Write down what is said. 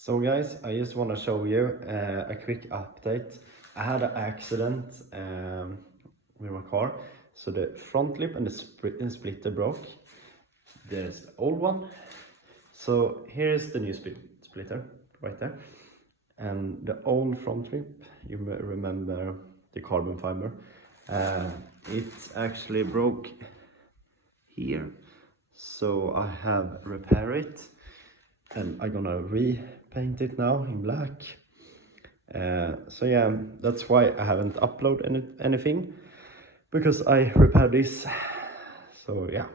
So guys, I just want to show you a quick update. I had an accident with my car. So the front lip and the splitter broke. There's the old one. So here is the new splitter right there. And the old front lip, you may remember the carbon fiber. It actually broke here. So I have repaired it. And I'm gonna repaint it now in black. So yeah, that's why I haven't uploaded anything, because I repaired this. So yeah,